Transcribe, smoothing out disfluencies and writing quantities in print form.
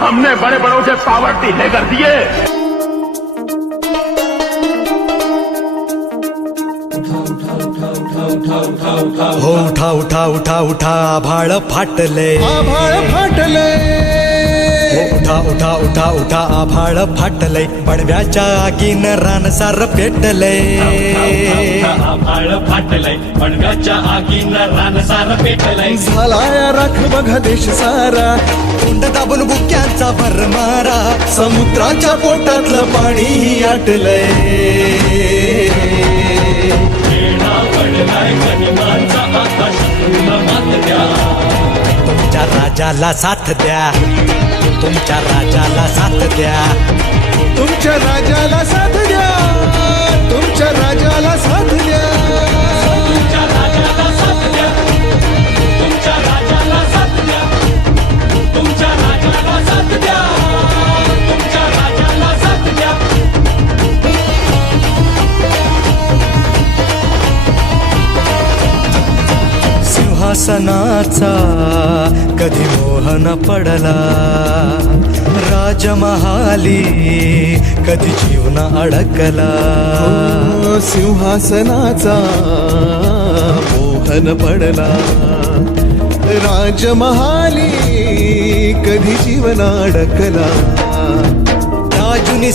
हमने बड़े बड़ों से पावर ढीले कर दिए। हो उठा उठा उठा उठा आभाळ फाटले, आभाळ फाटले, हो उठा उठा उठा उठा आभाळ फाटले, पडव्याच्या आगीन रानसार पेटले, आभाळ फाटलंय पडव्याच्या आगीनं रानसार पेटलंय. झालाय राख बघा देश सारा, तोंड दाबून बुक्यांचा भरमारा, समुद्राच्या पोटातलं पाणी आटलंय. वेढा पडलाय गनिमांचा आकाश, तुला मात द्या. तुमच्या राजाला साथ द्या, तुमच्या राजाला साथ द्या, तुमच्या राजाला साथ द्या, तुमच्या राजाला साथ द्या. तुमच्या राजाला साथ द्या, तुमच्या राजाला साथ द्या, तुमच्या राजाला साथ द्या, तुमच्या राजाला साथ द्या. सिंहासनाचा कधी मोह न पडला, राजमहाली कधी जीवन अडकला. सिंहासनाचा मोहन पडला, राजमहाली कधी जीवन अडकला. त्या जुनी